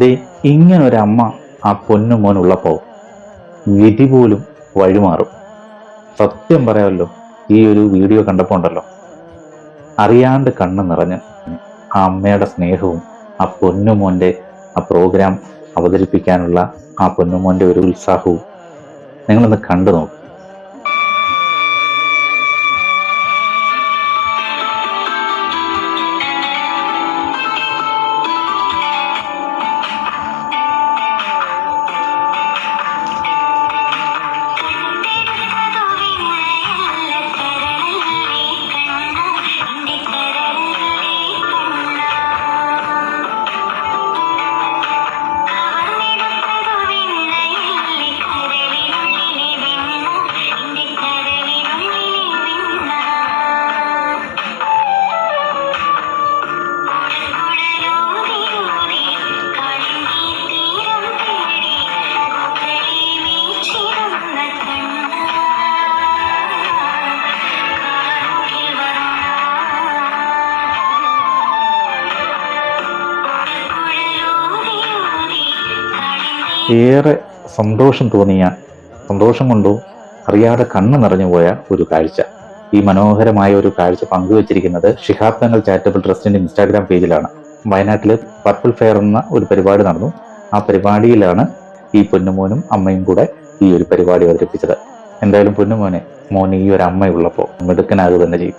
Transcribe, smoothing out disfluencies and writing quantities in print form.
ദേ ഇങ്ങനൊരമ്മ ആ പൊന്നുമോനുള്ളപ്പോൾ വിധി പോലും വഴിമാറും. സത്യം പറയാമല്ലോ, ഈ ഒരു വീഡിയോ കണ്ടപ്പോൾ ഉണ്ടല്ലോ, അറിയാണ്ട് കണ്ണ് നിറഞ്ഞ് ആ അമ്മയുടെ സ്നേഹവും ആ പൊന്നുമോൻ്റെ ആ പ്രോഗ്രാം അവതരിപ്പിക്കാനുള്ള ആ പൊന്നുമോൻ്റെ ഒരു ഉത്സാഹവും നിങ്ങളൊന്ന് കണ്ടു നോക്ക്. ഏറെ സന്തോഷം കൊണ്ടോ അറിയാതെ കണ്ണ് നിറഞ്ഞുപോയ ഒരു കാഴ്ച. ഈ മനോഹരമായ ഒരു കാഴ്ച പങ്കുവച്ചിരിക്കുന്നത് ഷിഹാബ് തങ്ങൾ ചാരിറ്റബിൾ ട്രസ്റ്റിന്റെ ഇൻസ്റ്റാഗ്രാം പേജിലാണ്. വയനാട്ടിൽ പർപ്പിൾ ഫെയർ എന്ന ഒരു പരിപാടി നടന്നു. ആ പരിപാടിയിലാണ് ഈ പൊന്നുമോനും അമ്മയും കൂടെ ഈ ഒരു പരിപാടി അവതരിപ്പിച്ചത്. എന്തായാലും പൊന്നുമോന് ഈ ഒരു അമ്മയുള്ളപ്പോൾ മിടുക്കനാകുക തന്നെ ചെയ്യും.